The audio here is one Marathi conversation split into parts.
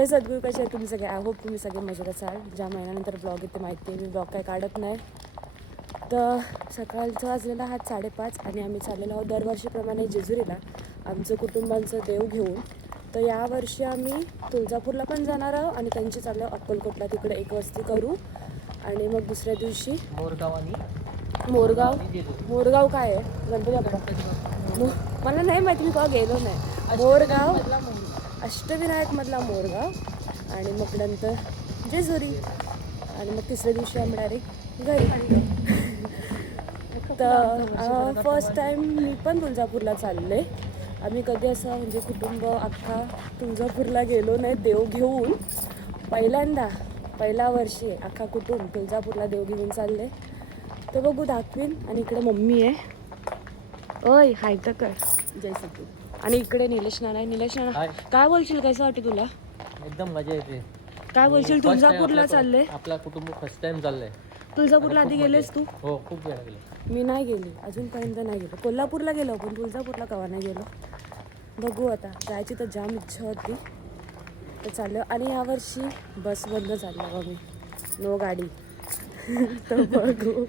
जय सद्गुरू. कसे आहे तुम्ही सगळे? आय होप तुम्ही सगळे मजेत असाल. ज्या महिन्यानंतर ब्लॉग येते माहिती आहे, मी ब्लॉग काय काढत नाही. तर सकाळचं वाजलेला 5:30 आणि आम्ही चाललेलो आहोत दरवर्षीप्रमाणे जेजुरीला आमचं कुटुंबांचं देव घेऊन. तर यावर्षी आम्ही तुळजापूरला पण जाणार आहोत आणि त्यांची चाललं अक्कलकोटला, तिकडे एक वस्ती करू आणि मग दुसऱ्या दिवशी मोरगाव काय आहे? गणपती बाप्पा. मला नाही माहिती, मी केव्हा गेलो नाही. मोरगाव अष्टविनायकमधला मोरगाव आणि मग नंतर जेजुरी आणि मग तिसऱ्या दिवशी आम्ही डायरेक्ट घरी. तर फर्स्ट टाईम मी पण तुळजापूरला चालले. आम्ही कधी असं म्हणजे कुटुंब अख्खा तुळजापूरला गेलो नाही देव घेऊन. पहिला वर्षी आहे अख्खा कुटुंब तुळजापूरला देव घेऊन चालले. तर बघू, दाखवीन. आणि इकडे मम्मी आहे. ओय हाय तर कर. जय सद्गुरू. आणि इकडे निलेश नाना आहे. निलेश नाना, काय बोलशील? कसं वाटतं तुला? एकदम मजा येते. काय बोलशील? तुळजापूरला चालले. आपला कुटुंब फर्स्ट टाइम चाललंय. तुळजापूरला आधी गेलेस तू? हो, खूप वेळा गेले. मी नाही गेली अजूनपर्यंत, नाही गेलो. कोल्हापूरला गेलो पण तुळजापूरला केव्हा नाही गेलो. बघू आता, जायची तर जाम इच्छा होती तर चाललं. आणि यावर्षी बस बंद चाललं आम्ही, नो गाडी. तर बघू,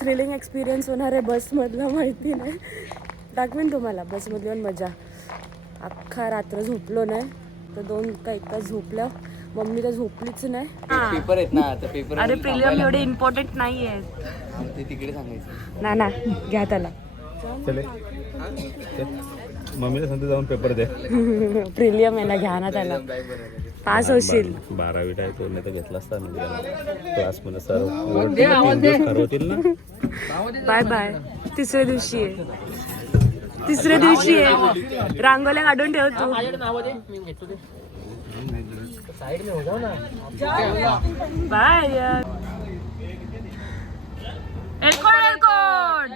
थ्रिलिंग एक्सपिरियन्स होणार आहे बसमधला, माहिती नाही. दाखवीन तुम्हाला बसमधली पण मजा. अख्खा रात्र झोपलो नाही तर 2 का 1 तास झोपल्या. मम्मी तर झोपलीच नाही. पेपर आहेत ना आता. पेपर अरे प्रिलियम एवढे इम्पॉर्टंट नाही आहेत. ते तिकडे सांगायचं ना ना घ्या त्याला. चले मम्मीला सांगते जाऊन पेपर दे. प्रिलियम आहे ना, घ्या ना त्याला, पास होशील. 12वीट आहे तो, नाही तर घेतला असता क्लास मध्ये सर ठरवतील ना. Bye bye. तिसऱ्या दिवशी आहे. रांगोल्या काढून ठेव तू. बाय. एलकोड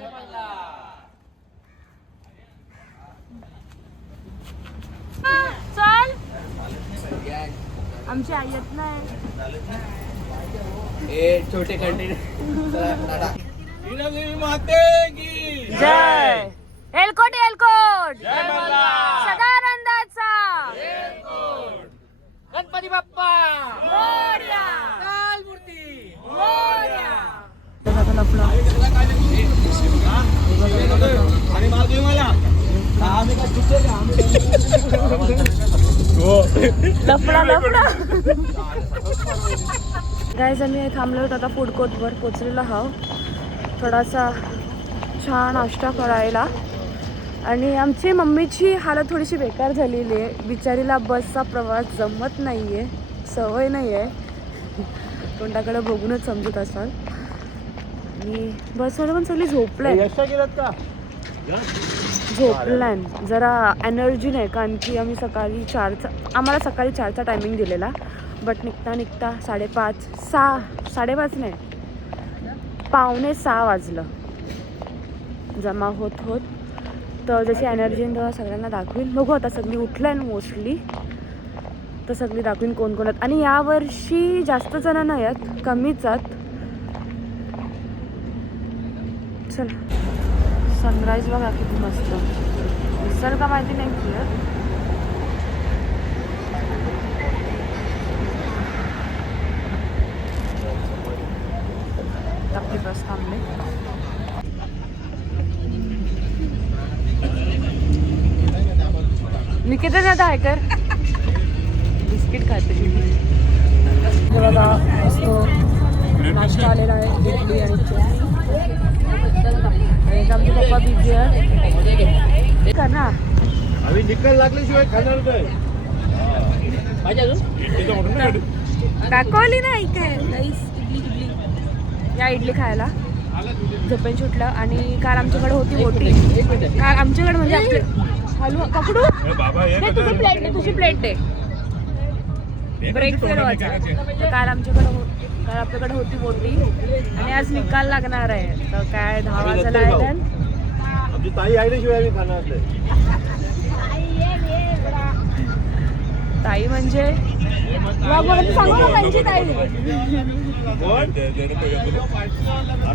चल. आमची आई येत नाही. छोटे कंटेनर. जय एलकोट. सदा आनंदाचा गणपती बाप्पा मोरया. मूर्ती. लफडा. गाईज, आम्ही थांबलो होतो आता फूड कोर्टवर पोचलेलो आहोत. थोडासा छान नाश्ता करायला. आणि आमची मम्मीची हालत थोडीशी बेकार झालेली आहे. बिचारीला बसचा प्रवास जमत नाही आहे, सवय नाही आहे. तोंडाकडे बघूनच समजत असाल. आणि बसमध्ये पण सगळी झोपलाय. जरा एनर्जी नाही, कारण की आम्ही सकाळी 4चा, आम्हाला सकाळी 4चा टायमिंग दिलेला. बट निघता 5:30 नाही, 5:45 वाजलं जमा होत. तर जशी एनर्जी तेव्हा सगळ्यांना दाखवीन. बघू आता, सगळी उठल्या मोस्टली, तर सगळी दाखवीन कोण कोण आहेत. आणि यावर्षी जास्त जण नाही आहेत, कमीच आहेत. चल, सनराईज बघा किती मस्त दिसेल का माहिती नाही क्लिअर. आपली बस थांबले. मी किती जात आहे कर बिस्किट खाते. बघा असतो नाश्ता आलेला आहे, इडली आणि आमचे पप्पा बिझी आहे. करणार आम्ही निकाल लागल्याशिवाय खाणार काय. दाखवली नाही काय. इडली या इडली खायला झोपेन सुटलं. आणि काल आमच्याकडे होती मोठी. काल आमच्याकडे म्हणजे आपले हलवा पकडू. तुझी प्लेट दे. ब्रेक फेल व्हायचा. तर काल आपल्याकडे होती मोठी आणि आज निकाल लागणार आहे. तर काय 10 वाजायला आहे. आमची ताई आल्याशिवाय आम्ही खाणार नाही. ताई म्हणजे सांगू ना त्यांची ताई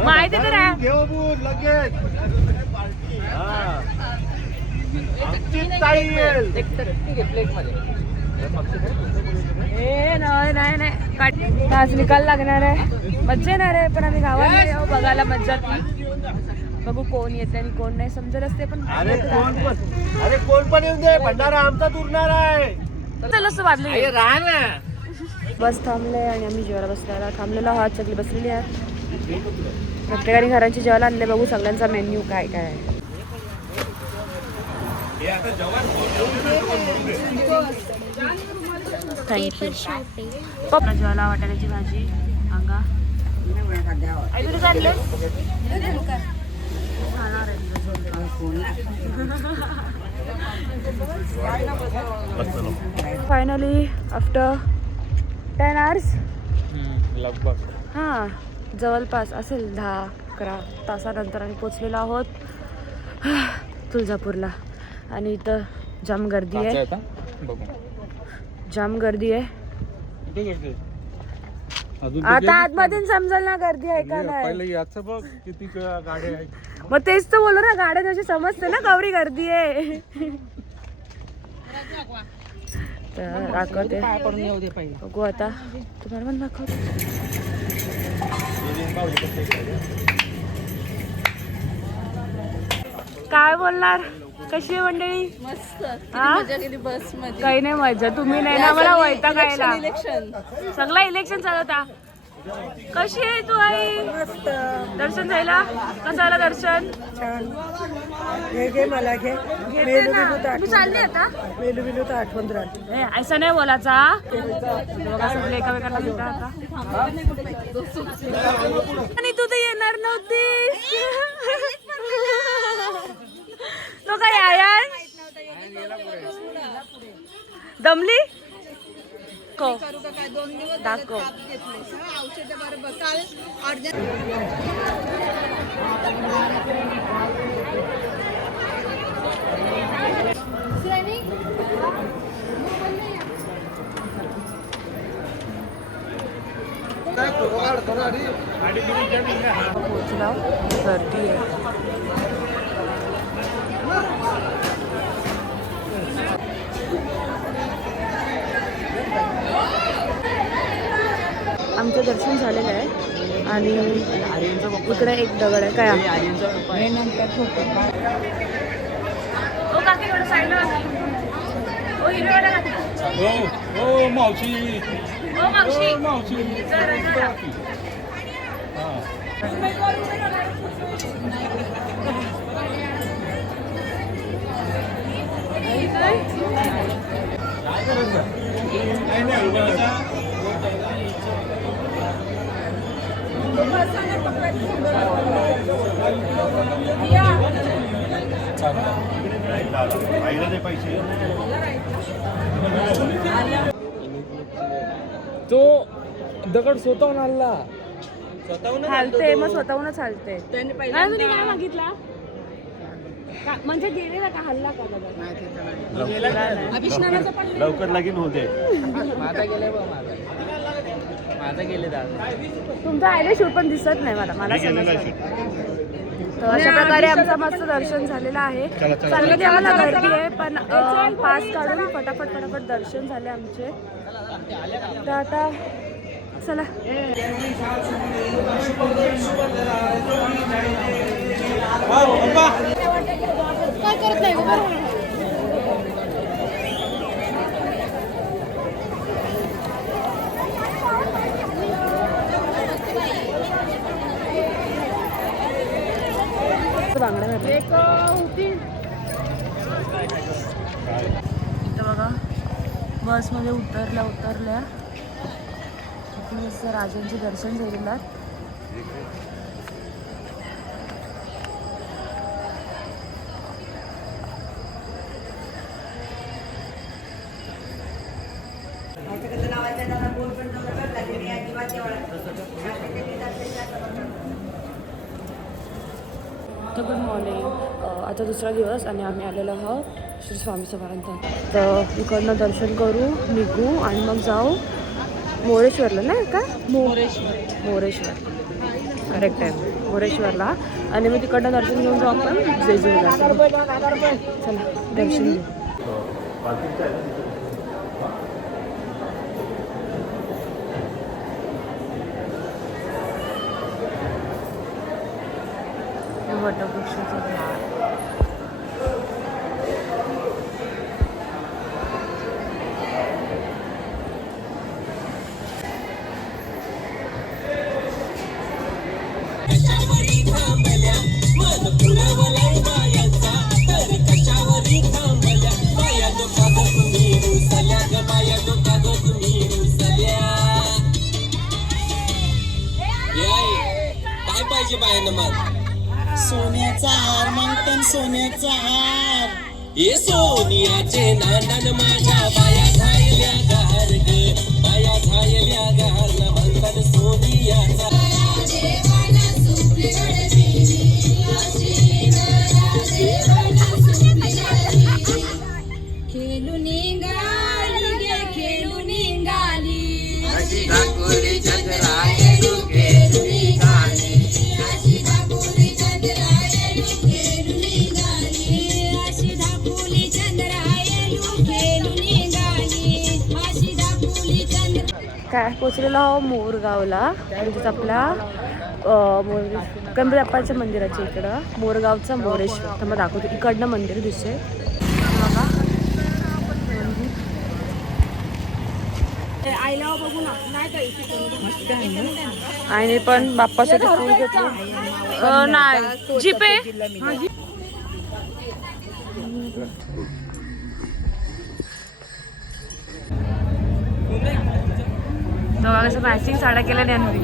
माहिती तर आहे. नाही नाही नाही आज निकाल लागणार आहे. मज्जा येणार आहे पण आम्ही गावात नाही आहो बघायला मज्जा ती. बघू कोण येते आणि कोण नाही समजेलच ते पण. अरे कोण पण येऊन दे, भंडारा आमचा उरणार आहे. चल वाजले राहा ना. बस थांबले आणि आम्ही जेवायला बसलेला थांबलेलो आहात. सगळी बसलेली आहे. प्रत्येकाने घरांची जेवायला आणले. बघू सगळ्यांचा मेन्यू काय काय आहे. थँक्यू. पप्पा जेवायला वाटाण्याची भाजी अंगा फायनली आफ्टर 10 hours लगभग हां जवळपास असेल 10-11 तासानंतर आम्ही पोचलेलो आहोत तुळजापूरला. आणि इथं जाम गर्दी आहे. जाम गर्दी आहे. आता आतमधून समजेल ना गर्दी आहे का नाही. याचं बघ किती गाड्या आहेत. मग तेच तर बोलू ना गाड्या तशी समजते ना गौरी गर्दी आहे. तर दाखवते बघू आता तुम्हाला पण दाखवते. काय बोलणार कशी आहे मंडळी. मस्त हा? मजा केली बस मध्ये. काही नाही मजा तुम्ही नाही ना मला वैताग यायला. इलेक्शन सगळा इलेक्शन चालवता. कशी आहे तू आई. दर्शन जायला कसं आलं दर्शन. मला घे घेते ना तू चालली आता. मेलू बिलू तर आठवण राहते. असं नाही बोलायचा. बघा सगळे एकामेकांना भेटा आता. आणि तू तर येणार नव्हतीस. तो काय यार दमली को दाखव. पोचला गर्दी आहे. आमचं दर्शन झालेलं आहे आणि इकडे एक दगड आहे काय तो दगड स्वतःहून आणला. हालते मग स्वतःहूनच हालते. तुम्ही काय मागितला म्हणजे गेलेला का हल्ला का लवकर लगीन होते. माझा गेले दादा. तुमचा आयले शूट पण दिसत नाही मला समजलं. तर अशा प्रकारे आमचं मस्त दर्शन झालेलं आहे. चांगली आम्हाला गर्दी आहे पण पास काढून फटाफट दर्शन झाले आमचे. तर आता चला काय करत नाही बांगड्या घातल्या. इथं बघा बसमध्ये उतरल्या राजांचे दर्शन झालेलं. Good morning. आता दुसरा दिवस आणि आम्ही आलेलो आहोत श्री स्वामी समर्थ. तर इकडनं दर्शन करू निघू आणि मग जाऊ मोरेश्वरला नाही का मोरेश्वर करेक्ट आहे मोरेश्वरला. आणि मग तिकडनं दर्शन घेऊन जाऊ आपण जेजुरीला. चला दर्शन घेऊ. वटवृक्षाचं झाड. काय पाहिजे बायांना मग? सोन्याचा हार मागतात, सोन्याचा हार. हे सोनियाचे नांदन माझ्या बाया झायल्या गार ग, बाया झायल्या गार न म्हणतात सोनियाचा. खेळून निघाली गे, खेळून निघाली. काय पोचलेलो आहो मोरगावला. म्हणजेच आपल्या गणपती बाप्पाच्या मंदिराच्या इकडं मोरगावचा मोरेश्वर. तर मग दाखवतो इकडनं मंदिर दिसते बघा. आईला बघू ना, आईने पण बाप्पासाठी फूल घेतलं. नाही जीपे कसं मॅचिंग साड्या केल्या नाही.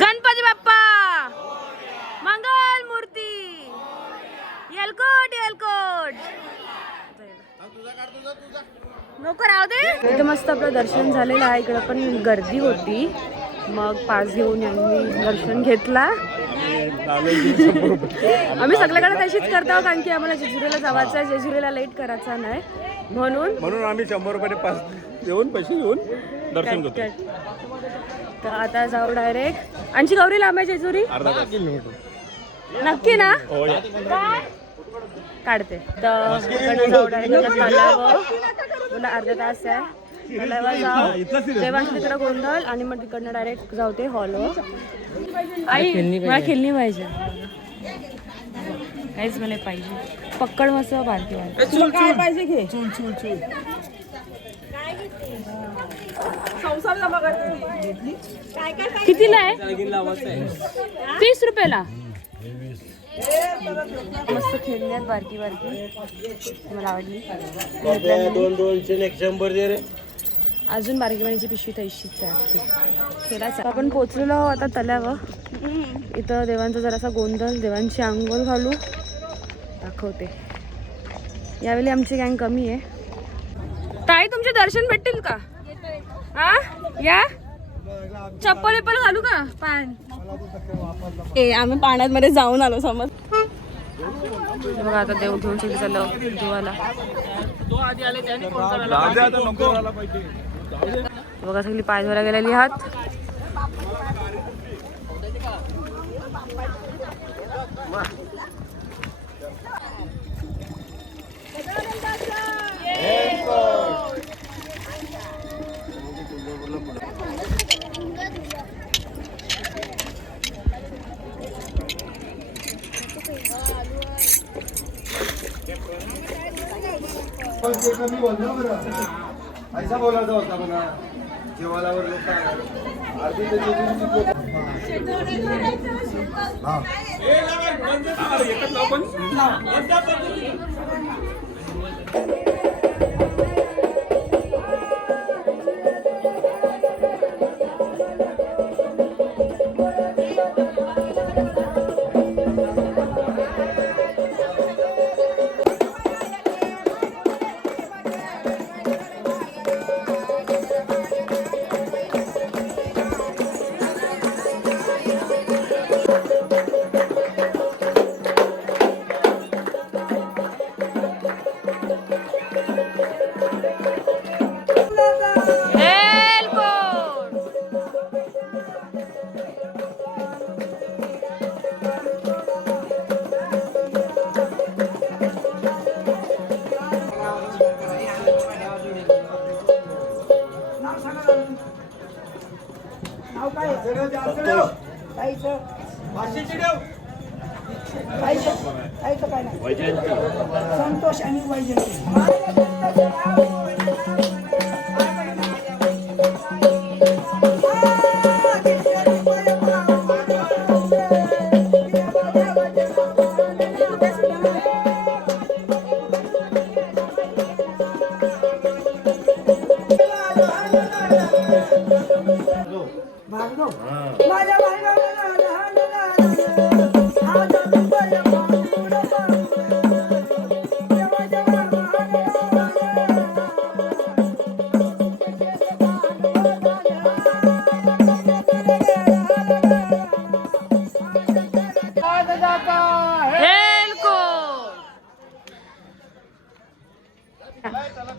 गणपती बाप्पा मंगल मूर्ती. येलकोट येलकोट नको राहू दे. इथं मस्त आपलं दर्शन झालेलं आहे. इकडं पण गर्दी होती. मग पास घेऊन आम्ही दर्शन घेतला. आम्ही सगळ्याकडे तशीच करतो कारण की आम्हाला जेजुरीला जायचं आहे. जेजुरीला लेट करायचा नाही म्हणून आम्ही 100 रुपये पास देऊन पैसे घेऊन दर्शन करतो. तर आता जाऊ डायरेक्ट. आणखी गौरी लांब आहे जेजुरी? अर्धा किलोमीटर. नक्की ना? काढते. तर तिकडनं जाऊ डायरेक्ट तलाव. पुन्हा अर्धा तास आहे. तलावात जाऊ, देवांच्या तिकडं गोंधळ आणि मग तिकडनं डायरेक्ट जाऊ ते हॉलवर. आई मला खेळणी पाहिजे. काहीच मला पाहिजे. पक्कड मस्त बारकी बारकी. काय पाहिजे घे. कितीला आहे? 30 रुपयाला. मस्त खेळणी आहेत बारकी बारकी. मला आवडली. 200 दे रे. अजून बारकी बारकीची पिशवी तैशीच आहे. खेळायचं. आपण पोचलेलो आता तल्यावर. इथं देवांचा जरासा गोंधळ. देवांची अंघोळ घालू दाखवते. यावेळी आमची गँग कमी आहे. ताई तुमचे दर्शन भेटतील का? हा या. चप्पल विप्पल घालू का पाय? आम्ही पाण्यामध्ये जाऊन आलो समज. बघा आता देव घेऊन सगळी चाललो देवाला. बघा सगळी पाय धुवायला गेलेली आहात. ऐसा बोलायचा होता म्हणा. जेवायलावर लोक नाव काय ताईचं ताईचं काय नाही संतोष आणि वैजयंती. माझ्या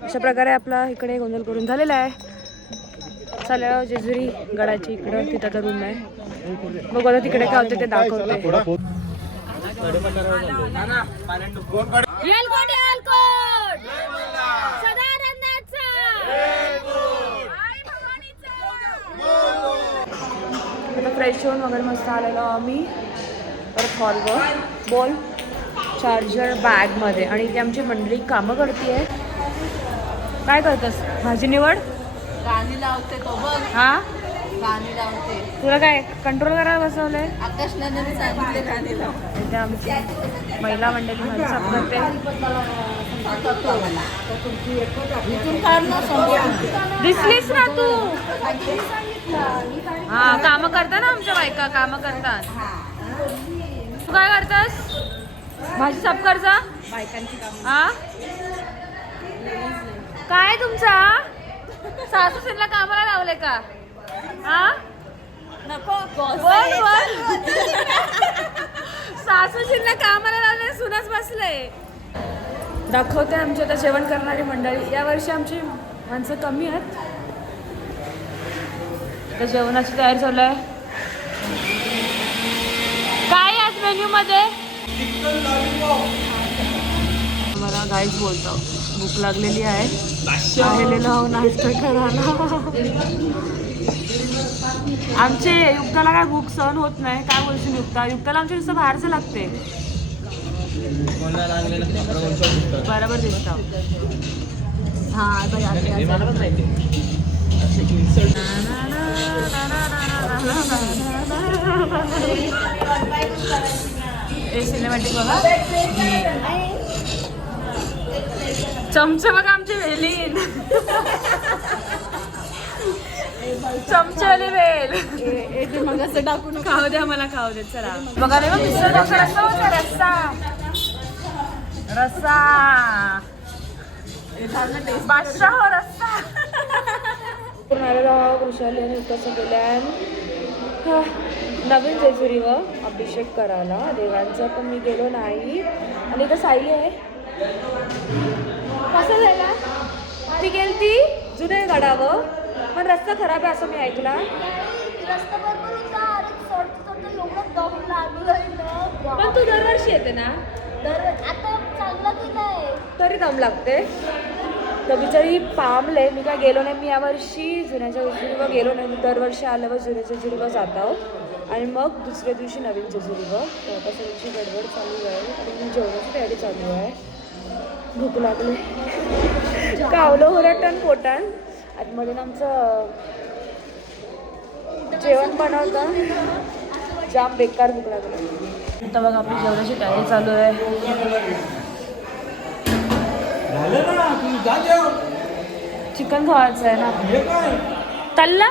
अशा प्रकारे आपला इकडे गोंधळ करून झालेला आहे. चालेल जेजुरी गडाची इकडं तिथं तर रूम आहे. बघू आता तिकडे काय होतं ते दाखवते. आता फ्रेश होऊन वगैरे मस्त आलेलो आम्ही परत हॉलवर. बोल चार्जर बॅगमध्ये. आणि इथे आमची मंडळी कामं करते आहे. काय करतस? भाजी निवड. गाणी लावते तो बघ. हा गाणी लावते. तुला काय कंट्रोल करायला बसवलंय? आकाश नंदने सांगितले गाणी लाव. इथे आमची महिला मंडळी माझी सब करते. दिसलीस ना तू? हा कामं करता ना आमच्या बायका. कामं करतात. तू काय करतास? भाजी साफ करता बायकांची कामं. हा काय तुमचा सासू सुनला कामाला लावले का? हा नको बोल बोल. सासू सुनला कामाला लावले सुनच बसले. दाखवते आमची आता जेवण करणारी मंडळी. यावर्षी आमची माणसं कमी आहेत. तर जेवणाची तयारी चालू आहे. काय आज मेन्यू मध्ये? मला गाईच बोलतो भूक लागलेली आहे. आलेलो नाश्ता करायला. आमचे युक्ताला काय भूक सहन होत नाही. काय बोलशील युक्ता? युक्ताला आमच्या नुसतं बाहेरचं लागते. बरोबर दिसतं. हा सिनेमॅटिक बघा. चमचे बघा आमची वेलीन. चमचेवाली वेल. मग असं टाकून खाऊ द्या मला खाऊ दे. चला बघा रे मिसळ डोसा. रस्सा होता. रस्सा रस्सा बादशाह हो रस्सा. पूर्ण आलेलो वृषाली आणि कसं गेल्या नवीन जेजुरीवर अभिषेक करायला. देवांचा पण मी गेलो नाही. आणि इथं सायली आहे. कसं झाला? ती गेलती जुने गडावर पण रस्ता खराब आहे असं मी ऐकला. रस्ता बरोबर होता. अरे चढतो एवढं दम लागलं. पण तू दरवर्षी येते ना? आता चांगला केलाय तरी दम लागते. तर बिचारी पामले. मी काय गेलो नाही. मी यावर्षी जुन्याच्या जेजुरीवर गेलो नाही. मी दरवर्षी आल्यावर जुन्याच्या जेजुरीवर जात आहो आणि मग दुसऱ्या दिवशी नवीन जेजुरीवर. तर आता सगळीची गडबड चालू आहे आणि मी जेवणाची तयारी चालू आहे. भूक लागली. कावलं होराटन पोटान. आतमध्ये आमचं जेवण बनवतं. जाम बेकार भूक लागली. आता बघा आपली जेवणाची तयारी चालू आहे. चिकन खावायचं आहे ना. तल्ला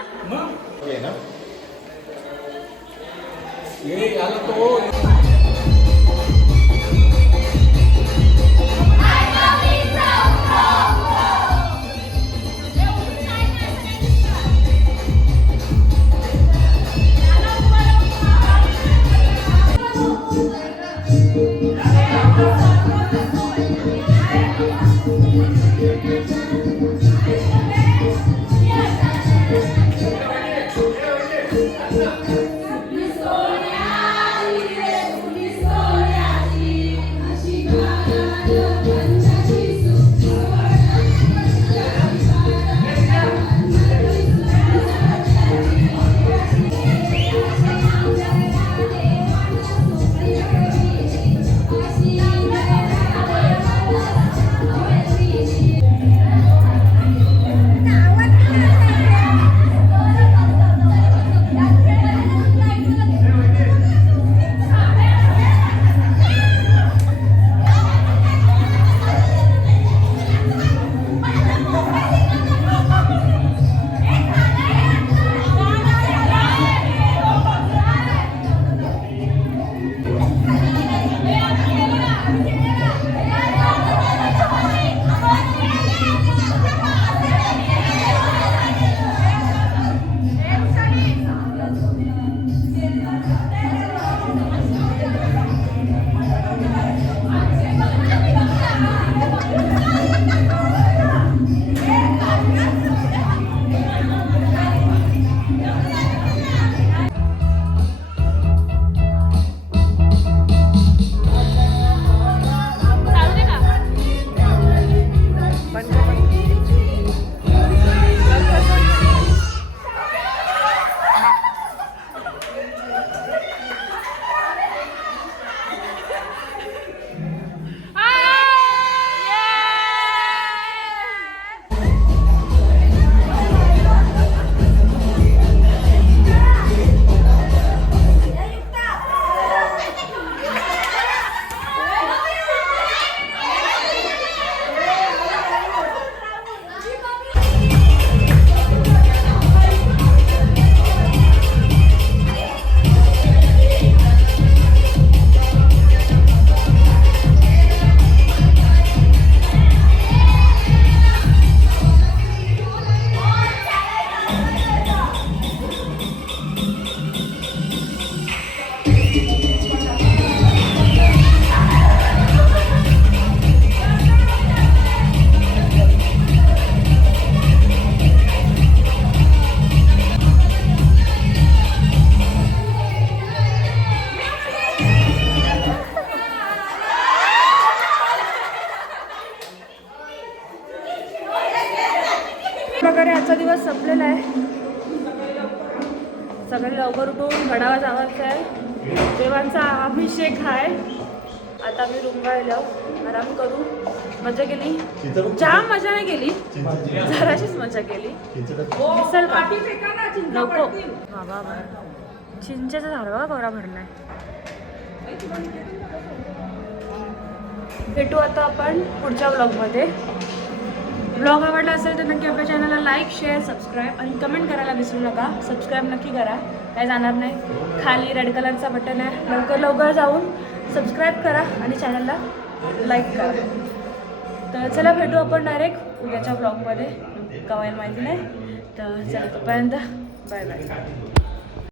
सकाळी लवकर उठून गडावर जावायचं आहे. देवांचा अभिषेक आहे. आता मी रूमला गेलो, आराम करू. मजा केली, जाम मजा नाही केली, जराशीच मजा केली. चल का नको बाबा, चिंचेचा झाड बघा कवरा भरलाय. भेटू आता आपण पुढच्या ब्लॉगमध्ये. ब्लॉग आवडला असेल तर नक्की आपल्या चॅनलला लाईक, शेअर, सबस्क्राईब आणि कमेंट करायला विसरू नका. सबस्क्राईब नक्की करा, काय जाणार नाही. खाली रेड कलरचा बटन आहे, लवकर लवकर जाऊन सबस्क्राईब करा आणि चॅनलला लाईक करा. तर चला भेटू आपण डायरेक्ट उद्याच्या ब्लॉगमध्ये. कवायला माहिती नाही तर चला, तोपर्यंत बाय बाय.